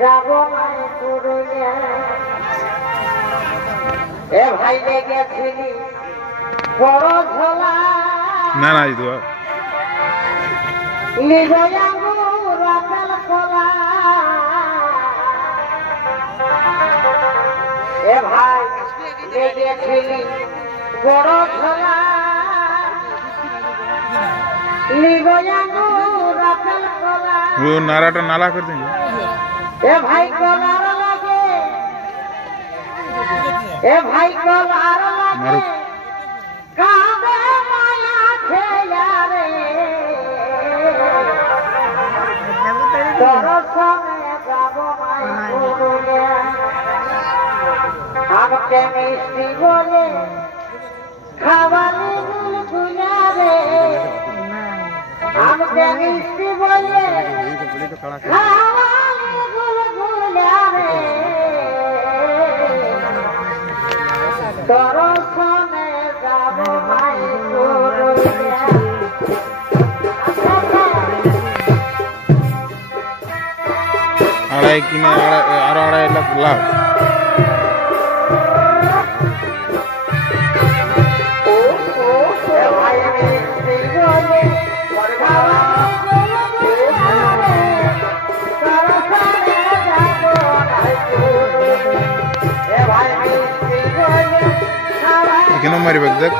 যাব নাই পুরুলিয়া এ ভাই লেগেছিলি বড় ঝোলা না না দিদু লিজয়াঙ্গু রাতেল কোলা এ ভাই লেগেছিলি বড় ঝোলা লিজয়াঙ্গু রাতেল কোলা वो नाराटा नाला कर देंगे ए भाई कोलार लागे ए भाई कोलार लागे काबे माया छे यारे तोर संगे जाबो माय पुरुलिया हमके मिष्टी बोले खावाली गुलगुला रे हमके मिष्टी बोले खावाली गुलगुला रे तोर संगे जाबो माय पुरुलिया आड़ाई किने आड़ाई लाभ किनो मारी बगदक